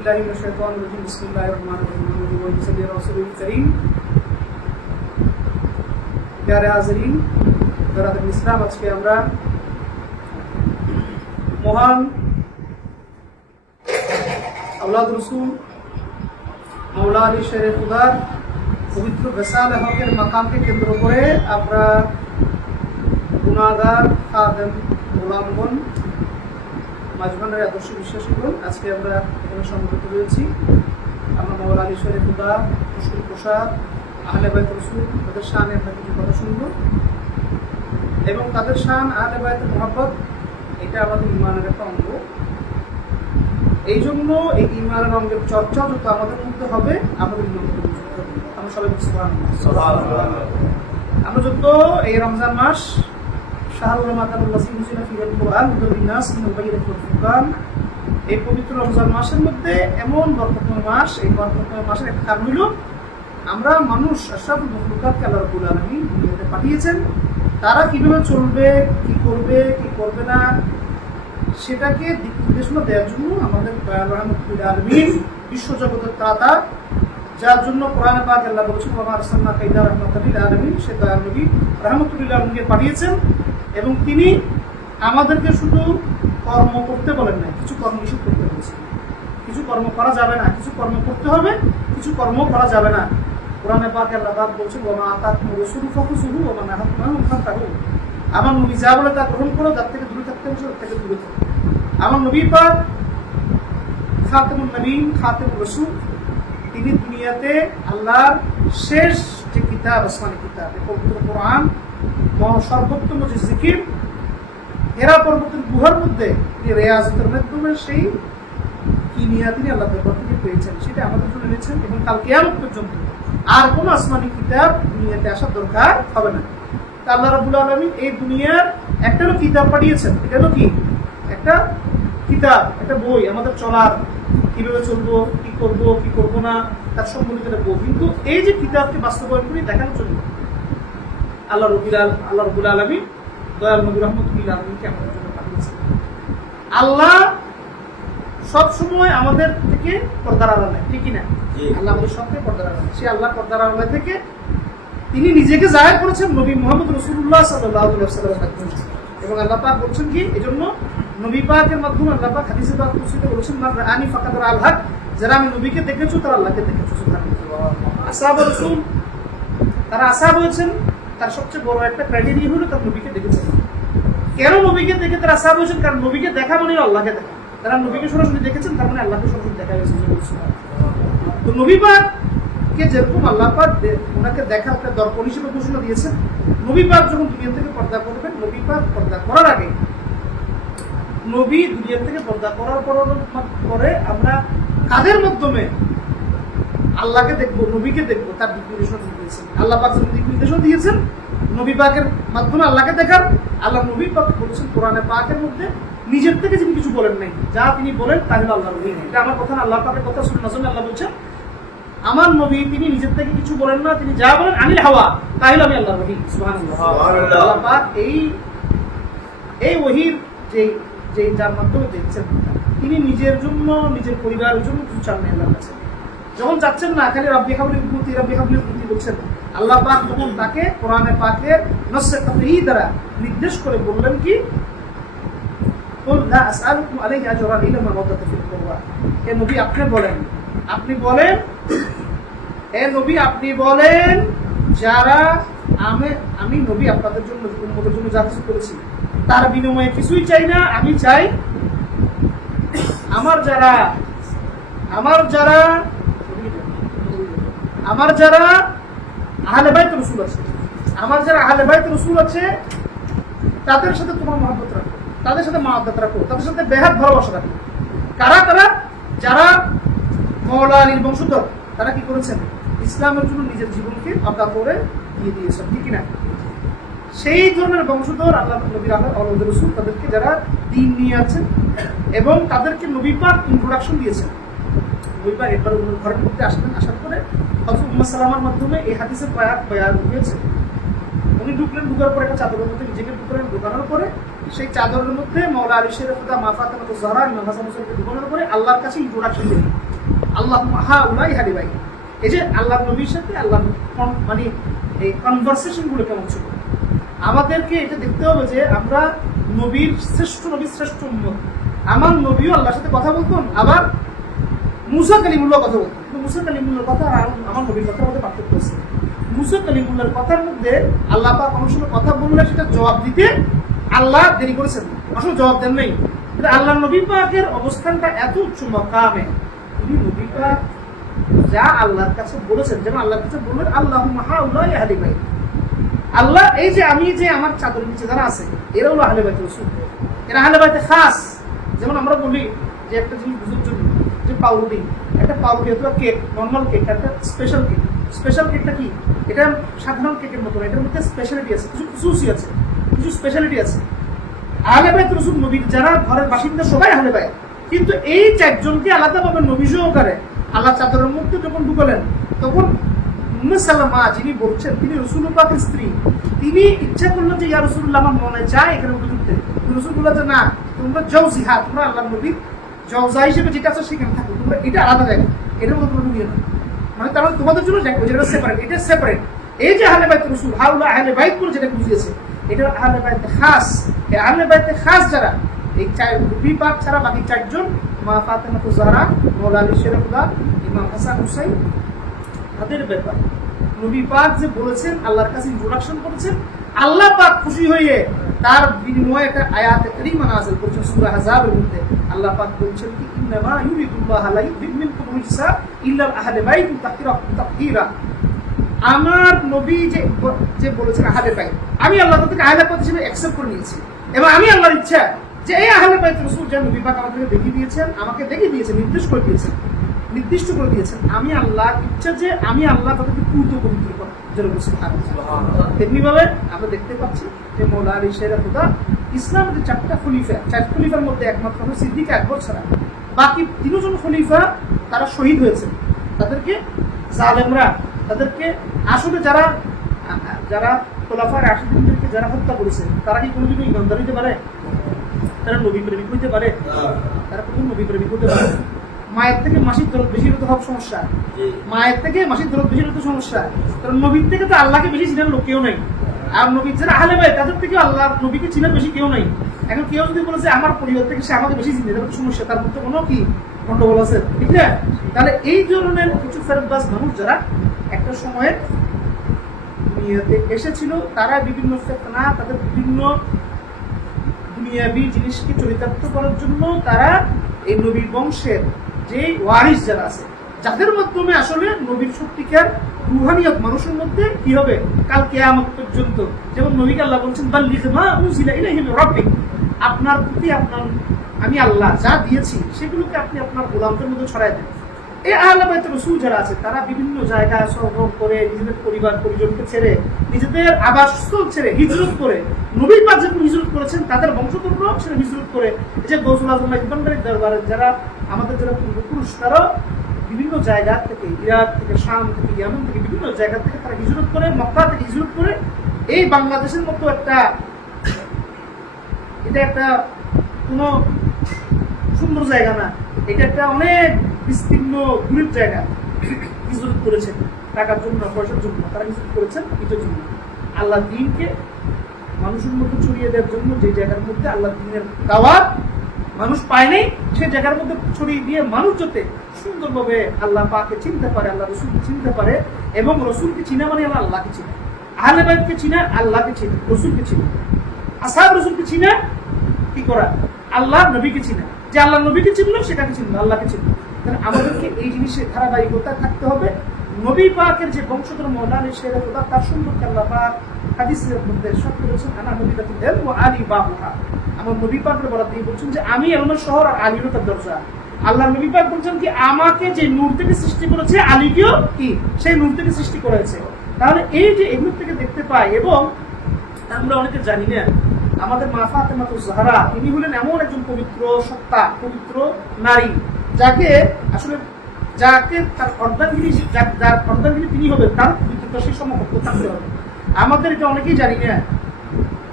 बिल्लाहि मिनश शैतानिर रजीम बिस्मिल्लाहिर रहमानिर रहीम व सल्ली रसूलिल करीम। प्यारे हाज़रीन बरादर इस्लाम, আজকে আমরা মহান আওলাদ রসুল মাওলা আলী শেরে খুদার পবিত্র বেসাল হকের মাকামকে কেন্দ্র করে আমরা গুনাহগার খাদেম গোলামগণ মাজমানের আদর্শ বিশ্বাসীগণ আজকে আমরা এখানে সমবেত হয়েছি। আমরা মাওলা আলী শেরে খুদা রসুল প্রসাদ আহলে বাইত রসুল তাদের শানে আমরা কিছু কথা শুনবো এবং তাদের শান আহলে বাইতের মহব্বত এটা আমাদের ইমানের একটা অঙ্গ। এই জন্য এই ইমানের অঙ্গের চর্চা যত আমাদের মধ্যে হবে আমাদের আমরা সবাই আমরা যত এই রমজান মাস এই পবিত্র রমজান মাসের মধ্যে এমন বরকতময় মাস, এই বরকতময় মাসের একটা কারণ হইল আমরা মানুষ আশরাফুল মাখলুকাতকে আল্লাহ রাব্বুল আলামিন দুনিয়াতে পাঠিয়েছেন। তারা কিভাবে চলবে, কি করবে, কি করবে না, সেটাকে দিক নির্দেশনা দেওয়ার জন্য আমাদের রহমতুল আলামিন বিশ্বজগতের ত্রাতা, যার জন্য কোরআনে পাক আল্লাহ বলেছেন ওয়া মা আরসালনাকা ইল্লা রাহমাতাল লিল আলামিন, সে দয়ার নবী রহমতুল আলামিনকে পাঠিয়েছেন এবং তিনি আমাদেরকে শুধু কর্ম করতে বলেন না, কিছু কর্ম নিষেধ করতে বলেছেন। কিছু কর্ম করা যাবে না, কিছু কর্ম করতে হবে, কিছু কর্ম করা যাবে না। কোরআনে পাকে আল্লাহ পাক বলছেন ওয়া মা আতাকুমুর রাসূলু ফাখুযুহু ওয়া মা নাহাকুম আনহু ফান্তাহু, আমার নবী যা বলে তা গ্রহণ করো, যার থেকে দূরে থাকতে হবে তার থেকে দূরে থাকো। আমার নবী পাক খাতামুন নবীন, খাতামুর রাসূল, তিনি দুনিয়াতে আল্লাহর শেষ যে কিতাব, আসমানি কিতাব, পবিত্র কোরআন, সর্বোত্তম যে জিকির, হেরা পর্বতের গুহার মধ্যে তিনি রেয়াজতের মাধ্যমে সেই কিনিয়া তিনি আল্লাহ দরবার থেকে পেয়েছেন, সেটা আমাদের জন্য এনেছেন এবং কাল কিয়ামত পর্যন্ত আর কোন আসমানি কিতাব দুনিয়াতে আসার দরকার হবে না। আল্লাহ রাব্বুল আলামিন এই দুনিয়ার একটা কিতাব পাঠিয়েছেন। এটা হলো কি? একটা কিতাব, একটা বই, আমাদের চলার, কিভাবে চলবো, কি করব, কি করব না, তার সম্বন্ধিত একটা বই। কিন্তু এই যে কিতাবকে বাস্তবায়ন করে দেখানোর জন্য আল্লাহ রাব্বুল আলামিন দয়াল নবী রহমতুল আলামিনকে আমাদের জন্য পাঠিয়েছেন। আল্লাহ সব সময় আমাদের থেকে পর্দার আড়ালে, ঠিক না? আল্লাহ আমাদের সব থেকে পর্দার আড়ালে, সে আল্লাহ পর্দার আড়ালে থেকে তিনি নিজেকে জাহির করেছেন নবী মুহাম্মদ রাসূলুল্লাহ সাল্লাল্লাহু আলাইহি ওয়াসাল্লামের মাধ্যমে। এবং আল্লাহ পাক বলছেন কি, এজন্য নবী পাকের মাধ্যমে আল্লাহ পাক হাদিসে পাক কুদসিতে বলেছেন মান রাআনি ফাকাদ রাআল হক, যারা আমি নবীকে দেখেছো তারা আল্লাহকে দেখেছো। সুবহানাল্লাহ। আসহাবে রাসূল তারা আসহাব হয়েছেন, তার সবচেয়ে বড় একটা ক্রাইটেরিয়া হলো তারা নবীকে দেখেছেন। কেন নবীকে দেখে তারা আসহাব হয়েছেন? কারণ নবীকে দেখা মানে আল্লাহকে দেখা। তারা নবীকে সরাসরি দেখেছেন, তার মানে আল্লাহকে সরাসরি দেখা গেছে। তো নবী পাককে যেরকম আল্লাহ পাক ওনাকে দেখার একটা দর্পণ হিসেবে ঘোষণা দিয়েছেন, নবী পাক যখন দুনিয়া থেকে পর্দা করবেন, নবী পাক পর্দা করার আগে, নবী দুনিয়া থেকে পর্দা করার পরে আমরা কাদের মাধ্যমে আল্লাহকে দেখবো, নবীকে দেখবো, তার দিক নির্দেশনা দিয়েছেন। আল্লাহ পাক যখন দিক নির্দেশনা দিয়েছেন নবী পাকের মাধ্যমে আল্লাহকে দেখার, আল্লাহ নবী পাক বলেছেন কোরআনে পাকের মধ্যে নিজের থেকে যিনি কিছু বলেন নাই, যা তিনি বলেন তা হলো আল্লাহর ওহী। এটা আমার কথা না, আল্লাহ পাকের কথা শুনে নাজমে আল্লাহ বলছেন আমার নবী তিনি নিজের থেকে কিছু বলেন না, তিনি যা বলেন আনিল হাওয়া, তাই হলো আমি আল্লাহর ওহী। সুবহানাল্লাহ। আল্লাহ পাক এই ওহীর যে যার মাধ্যমে দেখছেন, তিনি নিজের জন্য, নিজের পরিবারের জন্য কিছু চান না আল্লাহর কাছে। যখন যাচ্ছেন না খালি রব্বি হাবলি কুতি বলছেন, আল্লাহ পাক যখন তাকে কোরআনে পাকের নসে তাফরীহ দ্বারা নির্দেশ করে বললেন কি, কুল লা আসআলুকুম আলাইহি আজরান ইল্লা মা ওয়াদাতা ফিল কুরআন, হে নবী আপনি বলেন হে নবী আপনি বলেন, যারা আমি নবী আপনাদের জন্য, উম্মতের জন্য যা কিছু করেছি তার বিনিময়ে কিছুই চাই না। আমি চাই আমার যারা আহলে বাইত রাসূল আছে, তাদের সাথে তোমার মহব্বত রাখো, তাদের সাথে মহব্বত রাখো, তাদের সাথে বেহাত ভালোবাসা রাখো। কারা? যারা মাওলা আলীর বংশধর, তারা কি করেছেন? ইসলামের জন্য নিজের জীবনকে আদা করে দিয়ে দিয়েছেন, ঠিক না? সেই ধরনের বংশধর আল্লাহ নবীর আওলাদ রাসূল, তাদেরকে যারা দ্বীন নিয়ে আছেন এবং তাদেরকে নবী পাক ইন্ট্রোডাকশন দিয়েছেন। নবী পাক একবার ঘরের মধ্যে আসার পরে হযরত উম্মে সালামার মাধ্যমে এই হাদিসের বয়ান হয়েছে। উনি ঢুকার পরে একটা চাদরের মধ্যে নিজেকে ঢুকানোর পরে সেই চাদরের মধ্যে মাওলা আলী শেরে খুদা মা ফাতেমা জাহরা ইমাম হাসান হুসাইনকে ঢুকানোর পরে আল্লাহর কাছে ইন্ট্রোডাকশন দিলেন। আল্লাহুম্মা হাউলাই আহলি বাইত। এই যে আল্লাহর নবীর সাথে আল্লাহ মানে এই কনভারসেশন গুলো কেমন ছিল, আমাদেরকে এটা দেখতে হবে যে আমরা নবীর শ্রেষ্ঠ উম্মত। আমার নবীও আল্লাহর সাথে কথা বলতেন, আবার মুসা কালিমুল্লাহ কথা বলতেন। কিন্তু মুসা কালিমুল্লাহর কথা আর আমার নবীর কথার মধ্যে পার্থক্য আছে। মুসা কালিমুল্লাহর কথার মধ্যে আল্লাহ পাক অনেক সময় কথা বললে সেটা জবাব দিতে আল্লাহ দেরি করেছেন, আসলে জবাব দেন নাই। কিন্তু আল্লাহ নবী পাকের অবস্থানটা এত উচ্চ মাকামে, তিনি নবী পাক যা আল্লাহর কাছে বলেছেন, যেমন আল্লাহর কাছে বললেন আল্লাহুম্মা হাউলাই আহলি বাইত। আল্লাহ এই যে আমি যে আমার চাদরের নিচে যারা আছে এরা হলো আহলে বাইত রাসূল, এরা আহলে বাইতে খাস। যেমন আমরা বলি যে একটা জিনিস বুঝার জন্য যে পাউরুটি, একটা পাউরুটি অথবা কেক, নর্মাল কেক, একটা স্পেশাল কেক। স্পেশাল কেকটা কি? এটা সাধারণ কেকের মতো, এটার মধ্যে স্পেশালিটি আছে, কিছু খুশুসি আছে, কিছু স্পেশালিটি আছে। আহলে বাইত রাসূল নবীর যারা ঘরের বাসিন্দা সবাই আহলে বাইত, কিন্তু এই চারজনকে আলাদাভাবে নবী সহকারে আল্লাহ চাদরের মধ্যে যখন ঢুকালেন, তখন উম্মে সালামা যিনি বলছেন তিনি রাসূল পাকের স্ত্রী, তিনি ইচ্ছা করলেন যে ইয়া রাসূলুল্লাহ আমার মনে চায় এখানে মধ্যে ঢুকতে। রাসূল বললেন যে না, তোমরা জাওজিহা, তোমরা আল্লাহর নবীর জাওজা হিসেবে যেটা আছে সেখানে থাকো, তোমরা এটা আলাদা জায়গা, এটার মধ্যে তোমরা ঢুকিয়ে না। মানে তার তোমাদের জন্য দেখো যেটা সেপারেট, এটা সেপারেট। এই যে আহলে বাইত রাসূল, হাউলা আহলে বাইত করে যেটা বুঝিয়েছে, এটা আহলে বাইতে খাস। এই আহলে বাইতে খাস যারা, এই নবী পাক ছাড়া বাকি চারজন, মা ফাতেমা জাহরা, মাওলা আলী শেরফুল্লাহ, ইমাম হাসান হুসাইন, তাদের ব্যাপার নবী পাক যে বলেছেন, আল্লাহর কাছে ইন্ট্রোডাকশন করেছেন, আল্লাহ পাক খুশি হয়ে তার বিনিময়ে একটা আয়াত কারীমা নাযিল করেছেন সূরা আহজাবের মধ্যে। আল্লাহ পাক বলছেন কি ইন্নামা ইউরিদুল্লাহু লা ইউযিব মিনকুম রিজসা ইল্লা আহলে বাইত তাহীরা। আমার নবী যে বলেছেন আহলে বাইত, আমি আল্লাহ তাদেরকে আহলে বাইত হিসেবে অ্যাকসেপ্ট করে নিয়েছি, এবং আমি আল্লাহর ইচ্ছা যে এই আহলে বাইত রাসূল যে নবী পাক আমাদেরকে দেখিয়ে দিয়েছেন, আমাকে দেখিয়ে দিয়েছেন, নির্দিষ্ট করে দিয়েছেন, আমি আল্লাহর ইচ্ছা যে আমি আল্লাহ তাদেরকে পূর্ণ পবিত্র করি। তেমনি ভাবে আমরা দেখতে পাচ্ছি যে মাওলা আলী শেরফুল্লাহ ইসলামের যে চার খলিফার মধ্যে একমাত্র হলো সিদ্দিক আকবর ছাড়া বাকি তিনজন খলিফা তারা শহীদ হয়েছেন। তাদেরকে জালেমরা, তাদেরকে আসলে যারা খোলাফায়ে রাশিদিনদেরকে যারা হত্যা করেছে, তারা কি কোনোদিনও ইমানদার হইতে পারে? তারা নবী প্রেমিক হইতে পারে? তারা কোন নবী প্রেমিক হতে পারে? মায়ের থেকে মাসির দরদ বেশি হতে হবে সমস্যা, মায়ের থেকে মাসির দরদ বেশি হতে সমস্যা। কারণ নবীর থেকে তো আল্লাহকে বেশি চিনার লোক কেউ নাই, আর নবীর যারা আহলে বাইত তাদের থেকে আল্লাহ নবীকে চিনার বেশি কেউ নাই। এখন কেউ যদি বলে যে আমার পরিবার থেকে সে আমাকে বেশি চিনে, তাহলে সমস্যা, তার মধ্যে কোনো কি গন্ডগোল আছে, ঠিক না? তাহলে এই ধরনের কিছু ফেরতবাজ মানুষ যারা একটা সময়ে দুনিয়াতে এসেছিল, তারা বিভিন্ন ফিতনা, তাদের বিভিন্ন দুনিয়াবি জিনিসকে চরিতার্থ করার জন্য তারা এই নবীর বংশের যে ওয়ারিস যারা আছে, যাদের মাধ্যমে আসলে নবীর সত্যিকার রুহানিয়ত মানুষের মধ্যে কি হবে কাল কিয়ামত পর্যন্ত। যেমন নবীকে আল্লাহ বলছেন বাল্লিগ মা উনজিলা ইলাইহি মির রাব্বিক, আপনার প্রতি আমি আল্লাহ যা দিয়েছি সেগুলোকে আপনি আপনার গোলামদের মধ্যে ছড়ায় দেন। এই আহলে বাইত রাসূল যারা আছে তারা বিভিন্ন জায়গায় সফর করে, নিজেদের পরিবার পরিজনকে ছেড়ে, নিজেদের আবাসস্থল ছেড়ে হিজরত করে, নবীর পাক যখন হিজরত করেছেন তাদের বংশধররাও সেটা হিজরত করে। এই যে গৌসুল আজম ইবানবাড়ির দরবারে যারা আমাদের যারা পূর্বপুরুষ, তারা বিভিন্ন জায়গা থেকে, ইরাক থেকে, শাম থেকে, ইয়ামান থেকে, বিভিন্ন জায়গা থেকে তারা হিজরত করে, মক্কা থেকে হিজরত করে এই বাংলাদেশের মতো এটা একটা কোনো সুন্দর জায়গা না, এটা একটা অনেক বিস্তীর্ণ দূরের জায়গা, হিজরত করেছেন টাকার জন্য, পয়সার জন্য। তারা হিজরত করেছেন এটার জন্য আল্লাহ দ্বীনকে মানুষের মধ্যে ছড়িয়ে দেওয়ার জন্য। যে জায়গার মধ্যে আল্লাহ দ্বীনের দাওয়াত মানুষ পায় নাই, সেই জায়গার মধ্যে ছড়িয়ে দিয়ে মানুষ যাতে সুন্দরভাবে আল্লাহ পাককে চিনতে পারে, আল্লাহ রসুলকে চিনতে পারে, এবং রসুলকে চিনা মানে আল্লাহকে চিনা, আহলে বাইতকে চিনা, আল্লাহকে চিনা, রসুলকে চিনা, আসহাব রসুলকে চিনা, কি করা আল্লাহ নবীকে চিনা, যে আল্লাহ নবীকে চিনলো সেটাকে চিনলো, আল্লাহকে চিনলো। তাহলে আমাদেরকে এই জিনিসের ধারাবাহিকতা থাকতে হবে। নবী পাকের যে বংশধর মাওলানা আলী শেরফুল্লাহ, তার সম্পর্কে আল্লাহ পাক হাদিসের মধ্যে সব করেছেন, আনা নবীলাতুল ইলম ওয়া আলী বাবুহা। আমার নবী পাকের বরাত দিয়ে বলছেন যে আমি ইলমের শহর আর আলী হলো তার দরজা। আল্লাহ নবী পাক বলছেন কি আমাকে যে নূর থেকে সৃষ্টি করেছে, আলীকেও কি সেই নূর থেকে সৃষ্টি করেছে। তাহলে এই যে এগুলো থেকে দেখতে পাই, এবং আমরা অনেকে জানি না আমাদের মা ফাতেমা জাহরা তিনি হলেন এমন একজন পবিত্র সত্তা, পবিত্র নারী, যাকে তার অর্ধাঙ্গিনী, যার অর্ধাঙ্গিনী তিনি হবেন, তার পবিত্রতা সেই সমকক্ষ থাকতে হবে। আমাদের এটা অনেকেই জানি না।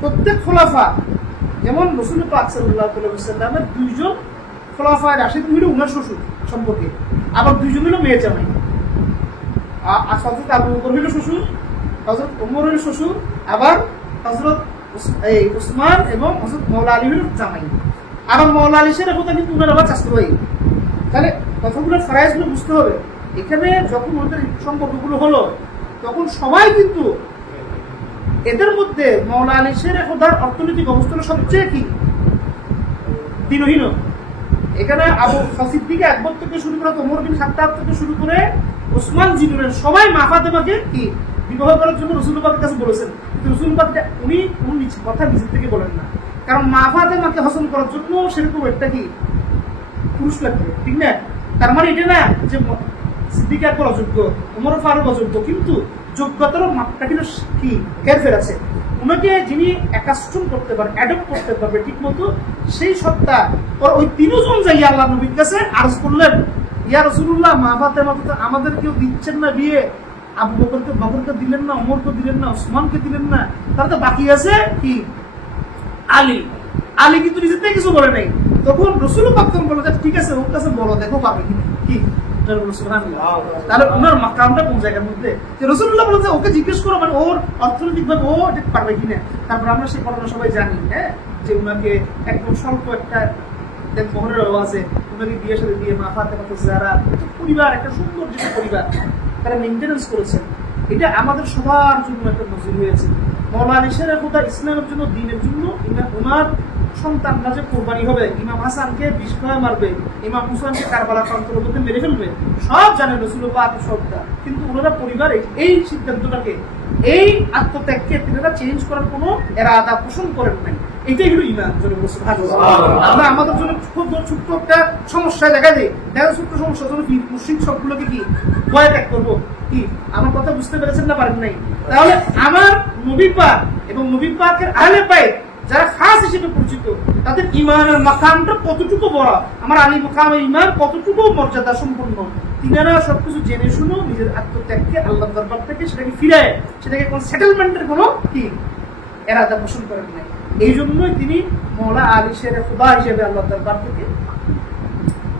প্রত্যেক খোলাফা, যেমন রাসূল পাক সাল্লাল্লাহু আলাইহি ওয়াসাল্লামের দুইজন খোলাফায়ে রাশিদিন হলো উনার শ্বশুর সম্পর্কে, আবার দুইজন হলো মেয়ে জামাই। হযরত আবু বকর হইল শ্বশুর, হযরত ওমর হইল শ্বশুর, আবার হযরত উসমান এবং হযরত মাওলা আলী হইল জামাই। আবার মাওলা আলী সেটা কথা কিন্তু উনার আবার চাস্তো ভাই। তাহলে কথাগুলো ফরাইজগুলো বুঝতে হবে। এখানে যখন ওদের সম্পর্কগুলো হলো তখন সবাই কিন্তু এদের মধ্যে মাওলা আলী শের খোদার অর্থনৈতিক অবস্থান সবচেয়ে কি দিনহীন। এখানে আবু সিদ্দিক আকবর থেকে শুরু করে ওমর বিন খাত্তাব থেকে শুরু করে ওসমান জিনুরের সবাই মা ফাতেমাকে কি বিবাহ করার জন্য রাসূলুল্লাহর কাছে বলেছেন, কিন্তু রাসূলুল্লাহ উনি কোন কথা নিজে থেকে বলেন না, কারণ মা ফাতেমাকে পছন্দ করার জন্য সেরকম একটা কি পুরুষ লাগবে, ঠিক না? তার মানে এটা না যে সিদ্দিক আকবর অযোগ্য, ওমর ফারুক অযোগ্য, কিন্তু যোগ্যতার মাপটা কিন্তু কি হেরফের আছে। ওনাকে যিনি অ্যাকাস্টম করতে পারবে, অ্যাডপ্ট করতে পারবে ঠিক মতো, সেই সত্তা ওই তিনজন যাই আল্লাহ নবীর কাছে আরজ করলেন, ইয়া রাসূলুল্লাহ মা ফাতেমা তো আমাদের কেউ দিচ্ছেন না বিয়ে, আবু বকরকে দিলেন না, ওমরকে দিলেন না, ওসমানকে দিলেন না, তার তো বাকি আছে কি আলী। আলী কিন্তু নিজে থেকে কিছু বলে নাই। তখন রাসূল পাক বলে যে ঠিক আছে ওর কাছে বলো, দেখো পাবে কি। তাহলে ওনার মাকামটা কোন জায়গার মধ্যে, যে রাসূলুল্লাহ বলেন যে ওকে জিজ্ঞেস করো, মানে ওর অর্থনৈতিক ভাবে ও এটা পারবে কিনা। তারপর আমরা সেই ঘটনা সবাই জানি, হ্যাঁ, যে ওনাকে একদম স্বল্প একটা মহরের আছে, ওনাকে বিয়ে সাথে দিয়ে মা ফাতেমা যারা পরিবার, একটা সুন্দর যে পরিবার তারা মেনটেন্যান্স করেছেন। এটা আমাদের সবার জন্য একটা নজির হয়েছে। মাওলানা আলী শের খোদা ইসলামের জন্য, দ্বীনের জন্য ওনার সন্তানরা যে কোরবানি হবে, ইমাম হাসানকে 20 ভয়ে মারবে, ইমাম হুসাইনকে কারবালার প্রান্তরের মধ্যে মেরে ফেলবে, সব জানেন রাসূলুল্লাহ পাক সবটা, কিন্তু ওনারা পরিবার এই সিদ্ধান্তটাকে, এই আত্মত্যাগকে তিনারা চেঞ্জ করার কোনো এরাদা পোষণ করেন নাই। এটাই হলো ঈমান। আমরা আমাদের জন্য খুব ছোট্ট একটা সমস্যায় দেখা দিই, দেখো ছোট্ট সমস্যার জন্য মুশরিক সবগুলোকে কি ভয় ত্যাগ করবো কি। আমার কথা বুঝতে পেরেছেন না পারেন নাই? তাহলে আমার নবী পাক এবং নবী পাকের আহলে বাইত যারা খাস হিসেবে পরিচিত, তাদের ইমানের মাকামটা কতটুকু বড়, আমার আলী মাকামের ইমান কতটুকু মর্যাদা সম্পন্ন, তিনারা সবকিছু জেনে শুনো নিজের আত্মত্যাগকে আল্লাহর দরবার থেকে সেটাকে ফিরায়, সেটাকে কোনো সেটেলমেন্টের কোনো কি এরাদা পোষণ করেন নাই। এই জন্যই তিনি মাওলা আলী শের খোদা হিসেবে আল্লাহর দরবার থেকে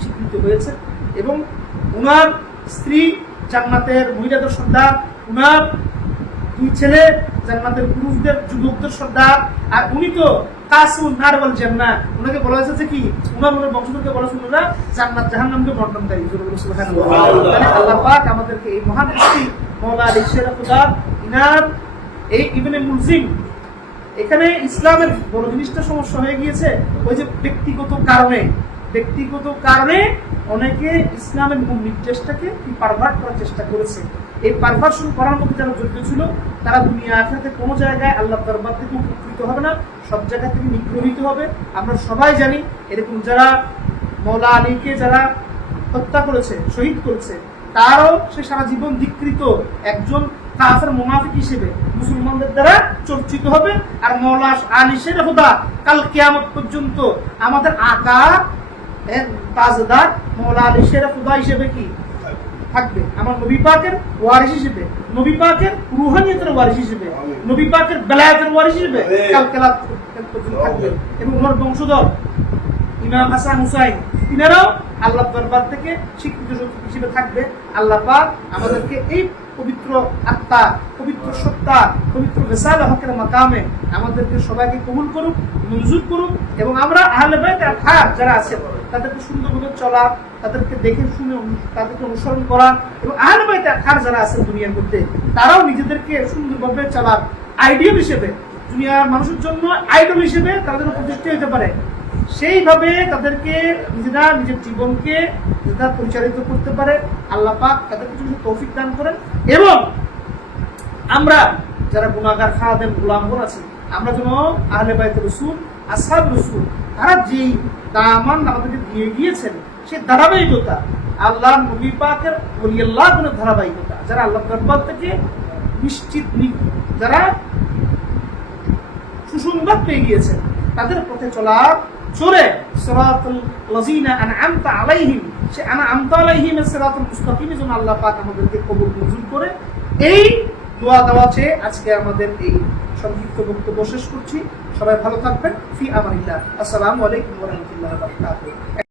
স্বীকৃত হয়েছে। এবং ওনার স্ত্রী জান্নাতের মহিলাদের সর্দার, ওনার 2 ছেলে জান্নাতের পুরুষদের যুবকদের সর্দার, আর উনি তো কাসুন নার ওয়াল জান্নাহ। ওনাকে বলা হয়েছে কি, ওনার বংশধরকে বলা হয়েছে ওনারা জান্নাত জাহান্নামকে বন্টনকারী। সুবহানাল্লাহ। তাহলে আল্লাহ পাক আমাদেরকে এই মহান ব্যক্তি মাওলানা আলী শের খোদা ইনার এই ইবনে মুলজিম, এখানে ইসলামের বড় জিনিসটা সমস্যা হয়ে গিয়েছে ওই যে ব্যক্তিগত কারণে অনেকে ইসলামের মূল নির্দেশটাকে পারভার্ট করার চেষ্টা করেছে। এই পারভার্সন করার মধ্যে যারা জড়িত ছিল তারা দুনিয়া আখিরাতে কোনো জায়গায় আল্লাহর দরবার থেকে উপকৃত হবে না, সব জায়গা থেকে নিগৃহীত হবে। আমরা সবাই জানি এরকম যারা মাওলা আলীকে যারা হত্যা করেছে, শহীদ করেছে, তারও সে সারা জীবন ধিক্কৃত একজন কাফের মুনাফিক হিসেবে মুসলমানদের দ্বারা চর্চিত হবে। আর মাওলানা আলী শের খোদা কাল কিয়ামত পর্যন্ত আমাদের আকা তাজদার মাওলানা আলী শের খোদা হিসেবে কি থাকবে, আমার নবী পাকের ওয়ারিস হিসেবে, নবী পাকের রুহানিয়তের ওয়ারিস হিসেবে, নবী পাকের বেলায়েতের ওয়ারিস হিসেবে কাল কিয়ামত পর্যন্ত থাকবে। এবং ওনার বংশধর ইমাম হাসান হুসাইন তিনারাও আল্লাহর দরবার থেকে স্বীকৃত হিসেবে থাকবে। আল্লাহ পাক আমাদেরকে এই পবিত্র আত্মা, পবিত্র সত্তা, পবিত্র রিসালা হকের মাকামে আমাদেরকে সবাইকে কবুল করুক, মঞ্জুর করুক। এবং আমরা আহলে বাইত আতহার যারা আছেন তাদেরকে সুন্দরভাবে চলা, তাদেরকে দেখে শুনে তাদেরকে অনুসরণ করা, এবং আহলে বাইত আতহার যারা আছেন দুনিয়ার মধ্যে তারাও নিজেদেরকে সুন্দরভাবে চলার আইডিয়াল হিসেবে, দুনিয়ার মানুষের জন্য আইডল হিসেবে তারা যেন প্রতিষ্ঠিত হতে পারে, সেইভাবে তাদেরকে নিজেরা নিজের জীবনকে নিজেরা পরিচালিত করতে পারে। আল্লাহ পাক তাদেরকে যদি তৌফিক দান করেন, এবং আমরা যারা গুনাহগার খাদেম গোলামগণ আছি, আমরা যেন আহলে বাইতুর রাসূল, আসহাব রাসূল তারা যেই দামান আমাদেরকে দিয়ে গিয়েছেন সেই ধারাবাহিকতা, আল্লাহ নবী পাকের ওলিয়াল্লাহ গুণের ধারাবাহিকতা, যারা আল্লাহ দরবার থেকে নিশ্চিত যারা সুসংবাদ পেয়ে গিয়েছেন তাদের পথে চলে সিরাতুল লাযিনা আনআমতা আলাইহিম, সে আনআমতা আলাইহিমের সিরাতুল মুস্তাকিম যেন আল্লাহ পাক আমাদেরকে কবুল মঞ্জুর করে। এই দোয়া দেওয়া চেয়ে আজকে আমাদের এই সংক্ষিপ্ত বক্তব্য শেষ করছি। সবাই ভালো থাকবেন। ফি আমানিল্লাহ। আসসালামু আলাইকুম ওয়া রাহমাতুল্লাহি ওয়া বারাকাতুহু।